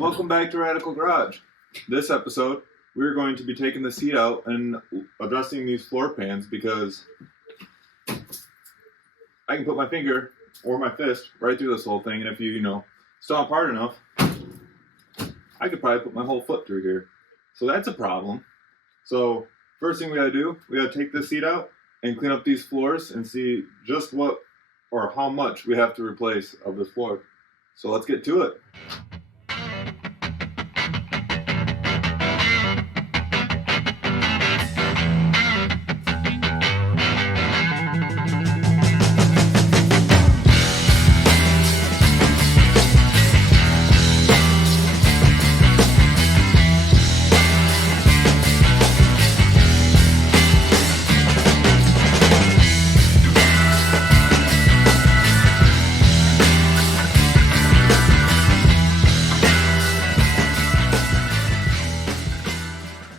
Welcome back to Radical Garage. This episode, we're going to be taking the seat out and adjusting these floor pans because I can put my finger or my fist right through this whole thing, and if you stomp hard enough, I could probably put my whole foot through here. So that's a problem. So first thing we gotta do, we gotta take this seat out and clean up these floors and see just what or how much we have to replace of this floor. So let's get to it.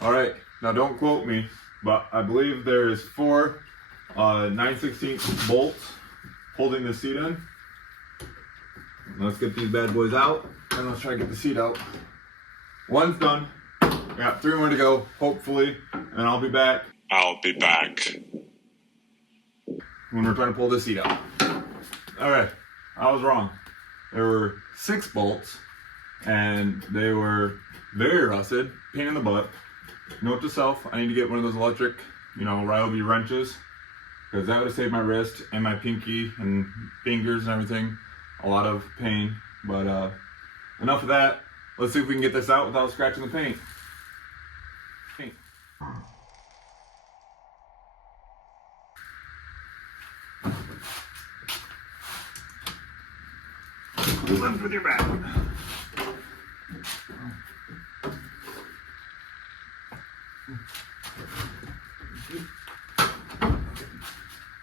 Alright, now don't quote me, but I believe there's 4 9/16 bolts holding the seat in. Let's get these bad boys out and let's try to get the seat out. One's done. We got 3 more to go, hopefully, and I'll be back. When we're trying to pull this seat out. Alright, I was wrong. There were 6 bolts and they were very rusted, pain in the butt. Note to self, I need to get one of those electric, Ryobi wrenches, because that would have saved my wrist and my pinky and fingers and everything a lot of pain. But enough of that. Let's see if we can get this out without scratching the paint. Lift with your back.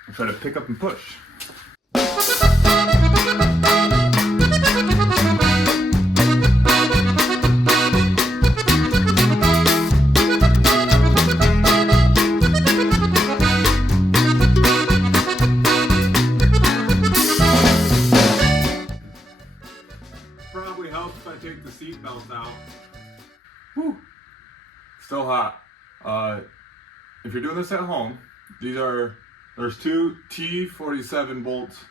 I'll try to pick up and push. Probably helps if I take the seat belts out. Whew. Still hot. If you're doing this at home, there's 2 T47 bolts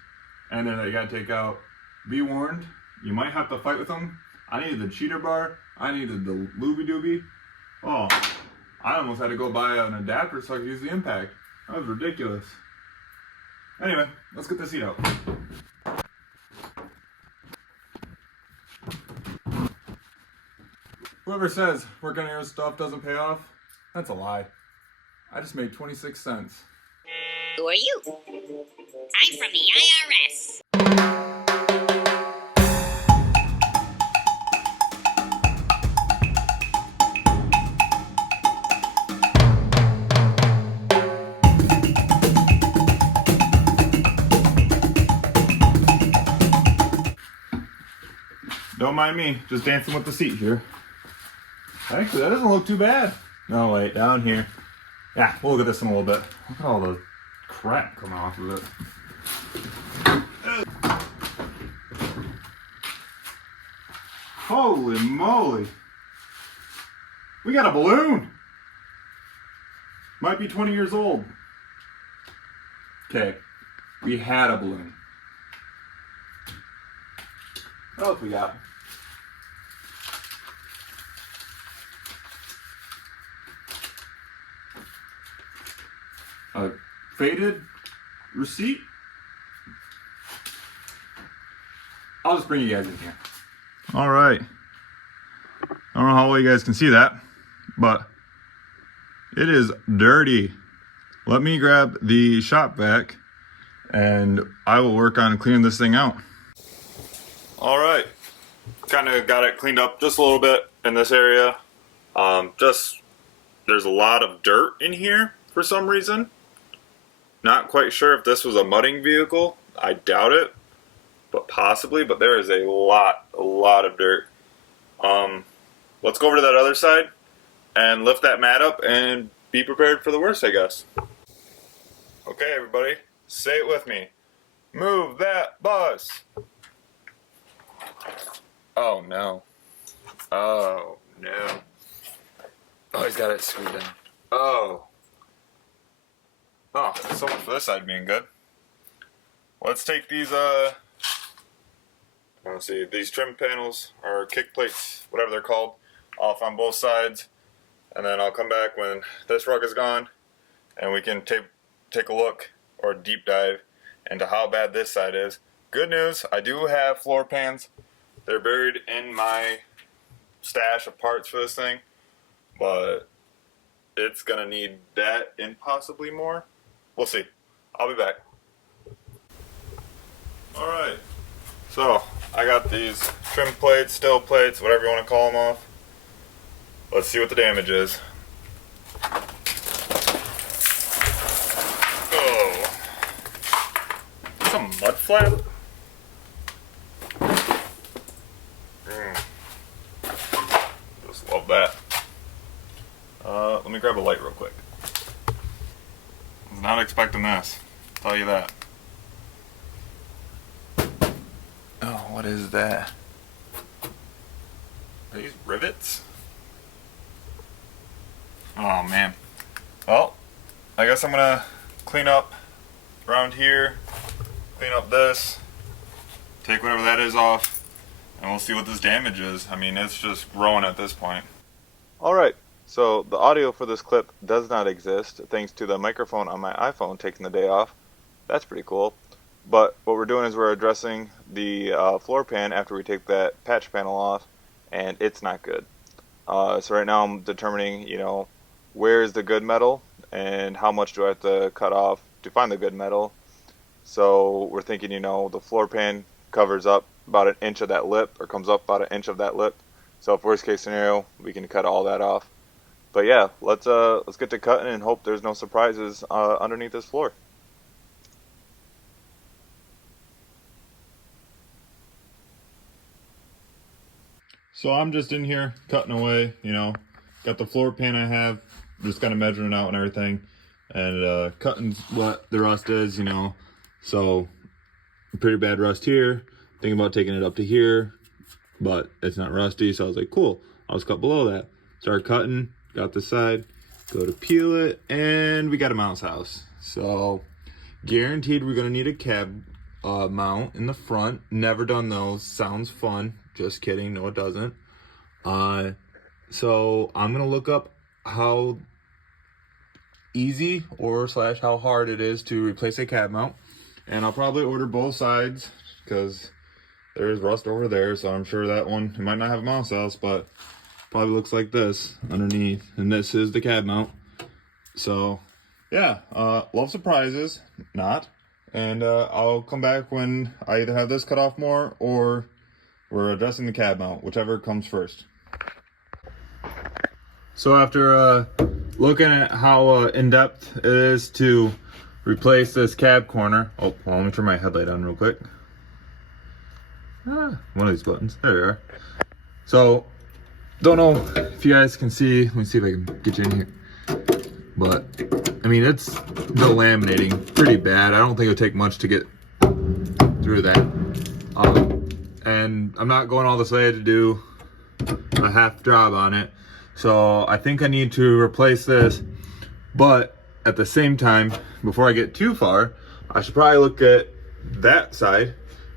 and then that you gotta take out. Be warned, you might have to fight with them. I needed the cheater bar, I needed the looby dooby. Oh, I almost had to go buy an adapter so I could use the impact. That was ridiculous. Anyway, let's get the seat out. Whoever says working on your stuff doesn't pay off, that's a lie. I just made 26 cents. Who are you? I'm from the IRS. Don't mind me, just dancing with the seat here. Actually, that doesn't look too bad. No, wait, down here. Yeah, we'll look at this in a little bit. Look at all the crap coming off of it. Holy moly. We got a balloon. Might be 20 years old. Okay, we had a balloon. What else we got? A faded receipt. I'll just bring you guys in here. All right. I don't know how well you guys can see that, but it is dirty. Let me grab the shop vac and I will work on cleaning this thing out. All right. Kind of got it cleaned up just a little bit in this area. There's a lot of dirt in here for some reason. Not quite sure if this was a mudding vehicle. I doubt it, but possibly. But there is a lot of dirt. Let's go over to that other side and lift that mat up and be prepared for the worst, I guess. Okay, everybody, say it with me. Move that bus. Oh no. Oh, no. Oh, he's got it screwed down. Oh. Oh, so much for this side being good. Let's take these, let's see, these trim panels, or kick plates, whatever they're called, off on both sides. And then I'll come back when this rug is gone, and we can take a look, or deep dive, into how bad this side is. Good news, I do have floor pans. They're buried in my stash of parts for this thing, but it's gonna need that and possibly more. We'll see. I'll be back. Alright, so I got these trim plates, still plates, whatever you want to call them off. Let's see what the damage is. Oh. Is this a mud flap? Just love that. Let me grab a light real quick. I was not expecting this, I'll tell you that. Oh, what is that? Are these rivets? Oh man. Well, I guess I'm gonna clean up around here, clean up this, take whatever that is off, and we'll see what this damage is. I mean, it's just growing at this point. Alright, so the audio for this clip does not exist thanks to the microphone on my iPhone taking the day off. That's pretty cool. But what we're doing is we're addressing the floor pan after we take that patch panel off, and it's not good. So right now I'm determining, where is the good metal and how much do I have to cut off to find the good metal. So we're thinking, the floor pan covers up about an inch of that lip, or comes up about an inch of that lip. So if worst case scenario, we can cut all that off. But yeah, let's get to cutting and hope there's no surprises underneath this floor. So I'm just in here cutting away, got the floor pan I have, just kind of measuring it out and everything, and cutting what the rust is, so pretty bad rust here, thinking about taking it up to here, but it's not rusty, so I was like, cool, I'll just cut below that. Start cutting, got the side, go to peel it, and we got a mounts house. So guaranteed we're gonna need a cab mount in the front. Never done those, sounds fun. Just kidding, no it doesn't. So I'm gonna look up how easy or / how hard it is to replace a cab mount, and I'll probably order both sides because there's rust over there, so I'm sure that one, it might not have a mounts house, but probably looks like this underneath, and this is the cab mount. So yeah, love surprises, not, and I'll come back when I either have this cut off more or we're addressing the cab mount, whichever comes first. So after looking at how in-depth it is to replace this cab corner, oh, well, let me turn my headlight on real quick. One of these buttons, there we are. So, don't know if you guys can see, let me see if I can get you in here. But, I mean, it's delaminating pretty bad. I don't think it'll take much to get through that. And I'm not going all this way to do a half job on it. So I think I need to replace this, but at the same time, before I get too far, I should probably look at that side,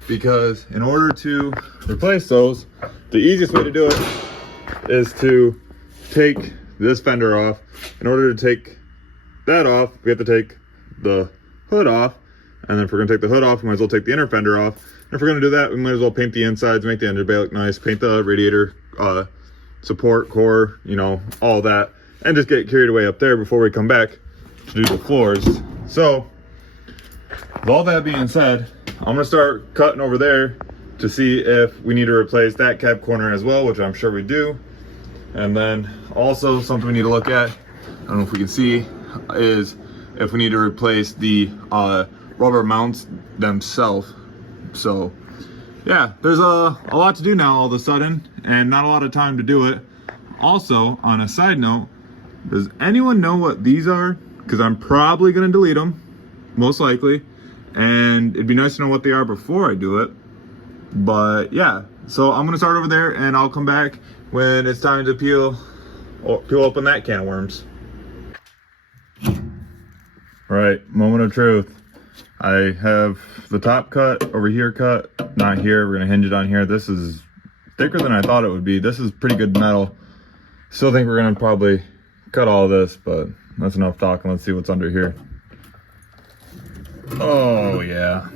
because in order to replace those, the easiest way to do it is to take this fender off. In order to take that off, we have to take the hood off, and then if we're gonna take the hood off, we might as well take the inner fender off. And if we're gonna do that, we might as well paint the insides, make the engine bay look nice, paint the radiator, support core, all that, and just get carried away up there before we come back to do the floors. So with all that being said, I'm gonna start cutting over there to see if we need to replace that cab corner as well, which I'm sure we do. And then also something we need to look at, I don't know if we can see, is if we need to replace the rubber mounts themselves. So yeah, there's a lot to do now all of a sudden, and not a lot of time to do it. Also, on a side note, does anyone know what these are? Because I'm probably going to delete them, most likely, and it'd be nice to know what they are before I do it. But yeah, so I'm gonna start over there and I'll come back when it's time to peel open that can of worms. All right, moment of truth. I have the top cut over here cut, not here. We're gonna hinge it on here. This is thicker than I thought it would be. This is pretty good metal. Still think we're gonna probably cut all this, but that's enough talking. Let's see what's under here. Oh yeah.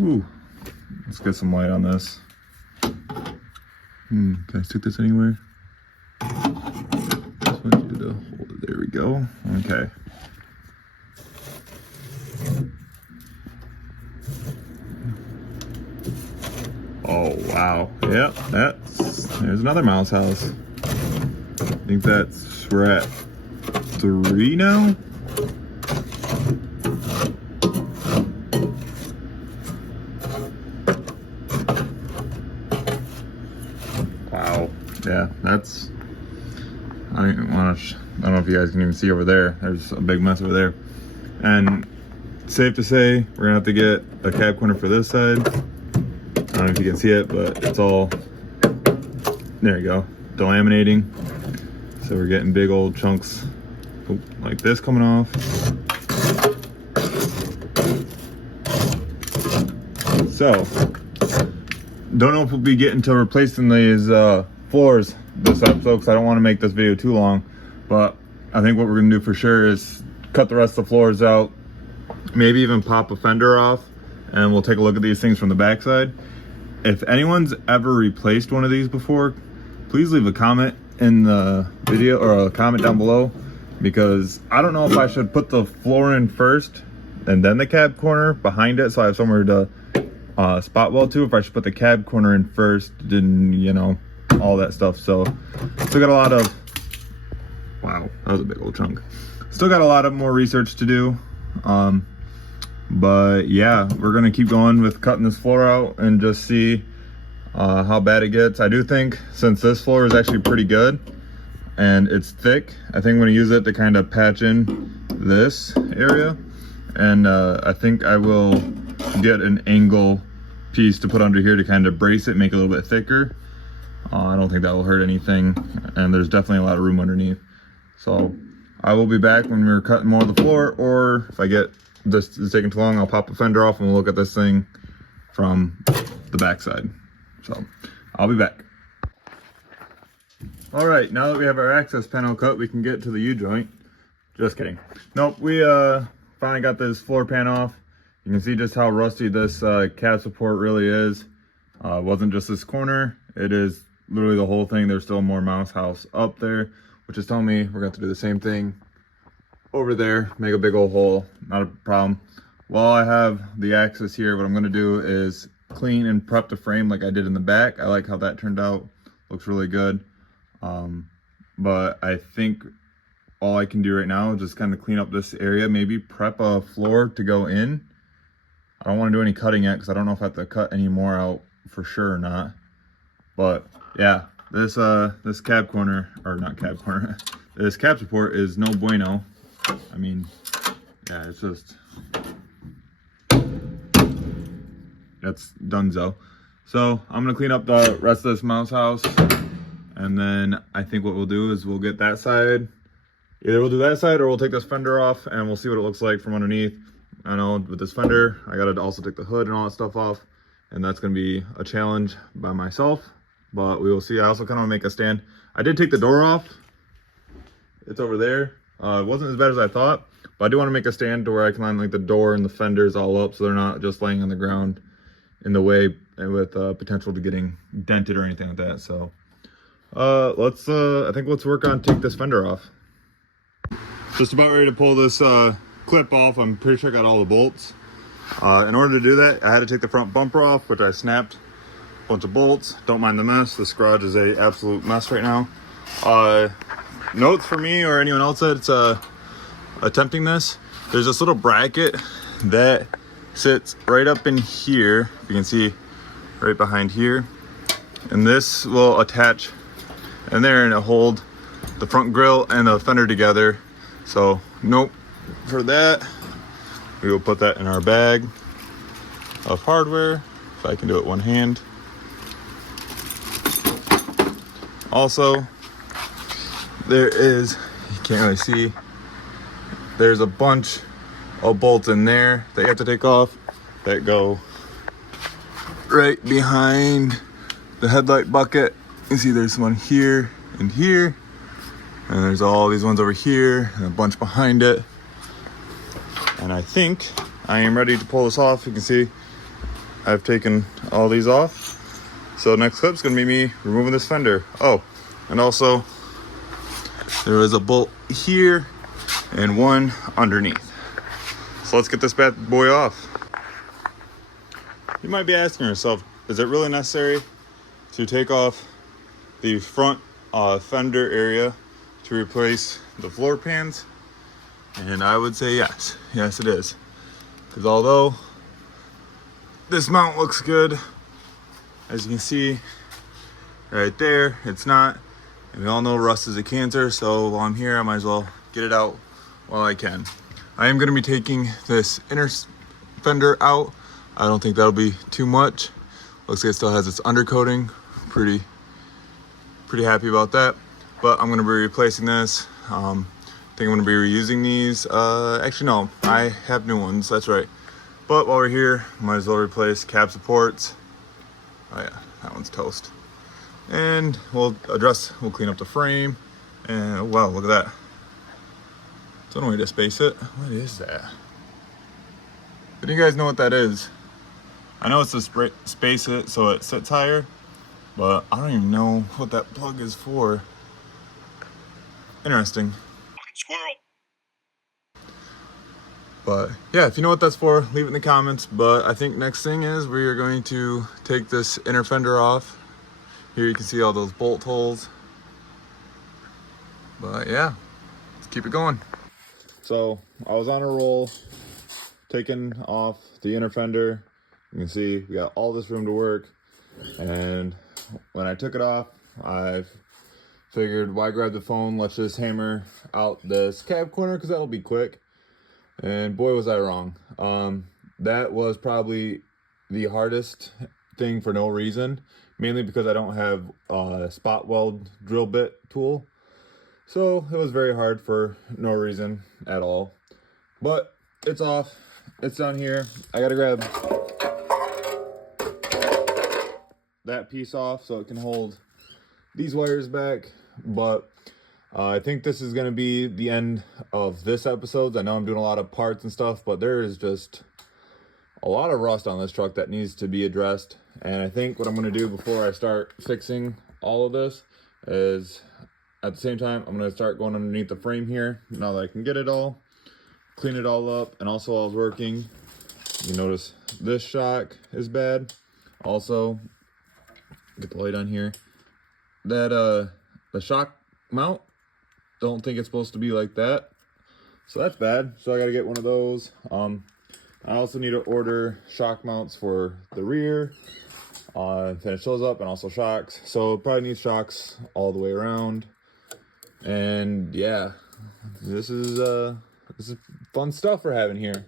Ooh, let's get some light on this. Can I stick this anywhere? Just want you to hold it. There we go. Okay. Oh wow. Yep, there's another mouse house. I think we're at 3 now. Wow. Yeah, that's, I don't know if you guys can even see over there. There's a big mess over there. And safe to say, we're gonna have to get a cab corner for this side. I don't know if you can see it, but it's all, there you go, delaminating. So we're getting big old chunks like this coming off. So, don't know if we'll be getting to replacing these floors this episode because I don't want to make this video too long. But I think what we're gonna do for sure is cut the rest of the floors out, maybe even pop a fender off, and we'll take a look at these things from the backside. If anyone's ever replaced one of these before, please leave a comment in the video or a comment down below, because I don't know if I should put the floor in first and then the cab corner behind it so I have somewhere to spot weld to, if I should put the cab corner in first and, you know, all that stuff. So still got a lot of, wow, that was a big old chunk. Still got a lot of more research to do. But yeah, we're gonna keep going with cutting this floor out and just see how bad it gets. I do think, since this floor is actually pretty good and it's thick, I think I'm gonna use it to kind of patch in this area. And I think I will get an angle piece to put under here to kind of brace it, make it a little bit thicker. I don't think that will hurt anything, and there's definitely a lot of room underneath. So I will be back when we're cutting more of the floor, or if I get this is taking too long, I'll pop a fender off and we'll look at this thing from the backside. So I'll be back. All right, now that we have our access panel cut, we can get to the U-joint. Just kidding. Nope, we finally got this floor pan off. You can see just how rusty this cab support really is. It wasn't just this corner, it is literally the whole thing. There's still more mouse house up there, which is telling me we're going to have to do the same thing over there, make a big old hole. Not a problem. While I have the access here, what I'm going to do is clean and prep the frame like I did in the back. I like how that turned out. Looks really good. But I think all I can do right now is just kind of clean up this area, maybe prep a floor to go in. I don't want to do any cutting yet because I don't know if I have to cut any more out for sure or not. But yeah, this cab corner, or not cab corner, this cab support is no bueno. I mean, yeah, it's just, that's donezo. So I'm gonna clean up the rest of this mouse house, and then I think what we'll do is we'll get that side. Either we'll do that side or we'll take this fender off and we'll see what it looks like from underneath. I know with this fender, I gotta also take the hood and all that stuff off, and that's gonna be a challenge by myself, but we will see. I also kind of want to make a stand. I did take the door off. It's over there. It wasn't as bad as I thought, but I do want to make a stand to where I can line like the door and the fenders all up so they're not just laying on the ground in the way with potential to getting dented or anything like that. So I think let's work on take this fender off. Just about ready to pull this clip off. I'm pretty sure I got all the bolts. In order to do that, I had to take the front bumper off, which I snapped a bunch of bolts. Don't mind the mess. This garage is a absolute mess right now. Notes for me or anyone else that's attempting this, there's this little bracket that sits right up in here. You can see right behind here, and this will attach in there and it'll hold the front grille and the fender together. So nope, for that we will put that in our bag. of hardware, if I can do it one hand. Also, there is, you can't really see, there's a bunch of bolts in there that you have to take off that go right behind the headlight bucket. You see there's one here and here, and there's all these ones over here and a bunch behind it. And I think I am ready to pull this off. You can see I've taken all these off. So next clip's gonna be me removing this fender. Oh, and also there is a bolt here and one underneath. So let's get this bad boy off. You might be asking yourself, is it really necessary to take off the front fender area to replace the floor pans? And I would say yes. Yes, it is. Because although this mount looks good, as you can see right there, it's not. And we all know rust is a cancer, so while I'm here, I might as well get it out while I can. I am going to be taking this inner fender out. I don't think that'll be too much. Looks like it still has its undercoating. Pretty happy about that. But I'm going to be replacing this. I think I'm going to be reusing these. Actually, no, I have new ones. That's right. But while we're here, might as well replace cab supports. Oh yeah, that one's toast. And we'll clean up the frame. And wow, look at that. Don't know where to space it. What is that? Do you guys know what that is? I know it's to space it so it sits higher, but I don't even know what that plug is for. Interesting. Squirrel. But yeah, if you know what that's for, leave it in the comments. But I think next thing is we are going to take this inner fender off. Here you can see all those bolt holes. But yeah, let's keep it going. So I was on a roll, taking off the inner fender. You can see we got all this room to work. And when I took it off, I figured, why grab the phone? Let's just hammer out this cab corner because that'll be quick. And boy, was I wrong. That was probably the hardest thing for no reason, mainly because I don't have a spot weld drill bit tool. So it was very hard for no reason at all. But it's off. It's down here. I gotta grab that piece off so it can hold these wires back. But I think this is going to be the end of this episode. I know I'm doing a lot of parts and stuff, but there is just a lot of rust on this truck that needs to be addressed. And I think what I'm going to do before I start fixing all of this is, at the same time, I'm going to start going underneath the frame here now that I can get it all, clean it all up. And also while I was working, you notice this shock is bad. Also, get the light on here. That the shock mount, don't think it's supposed to be like that, so that's bad. So I got to get one of those. I also need to order shock mounts for the rear, finish those up, and also shocks. So probably need shocks all the way around. And yeah, this is fun stuff we're having here.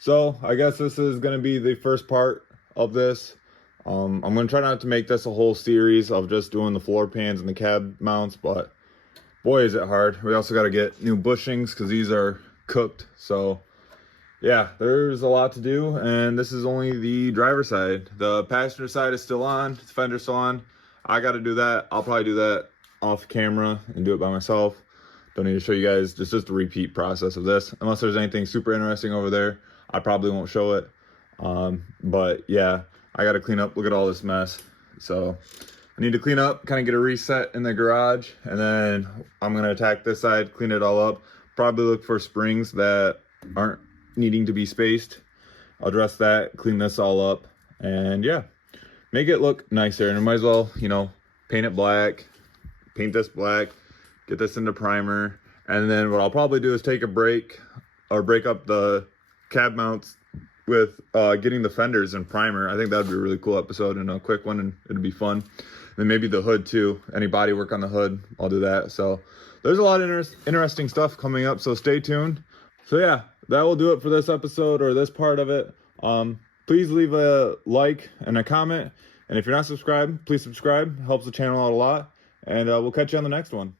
So I guess this is going to be the first part of this. I'm going to try not to make this a whole series of just doing the floor pans and the cab mounts, but boy, is it hard. We also got to get new bushings because these are cooked. So yeah, there's a lot to do, and this is only the driver's side. The passenger side is still on. The fender's still on. I got to do that. I'll probably do that off camera and do it by myself. Don't need to show you guys. It's just a repeat process of this. Unless there's anything super interesting over there, I probably won't show it. But yeah, I got to clean up. Look at all this mess. So I need to clean up, kind of get a reset in the garage, and then I'm going to attack this side, clean it all up. Probably look for springs that aren't needing to be spaced. I'll address that, clean this all up, and yeah, make it look nicer. And I might as well, you know, paint it black, paint this black, get this into primer. And then what I'll probably do is take a break or break up the cab mounts with getting the fenders and primer. I think that'd be a really cool episode and a quick one, and it'd be fun. And maybe the hood too, any body work on the hood, I'll do that. So there's a lot of interesting stuff coming up, so stay tuned. So yeah, that will do it for this episode, or this part of it. please leave a like and a comment. And if you're not subscribed, please subscribe. Helps the channel out a lot. And we'll catch you on the next one.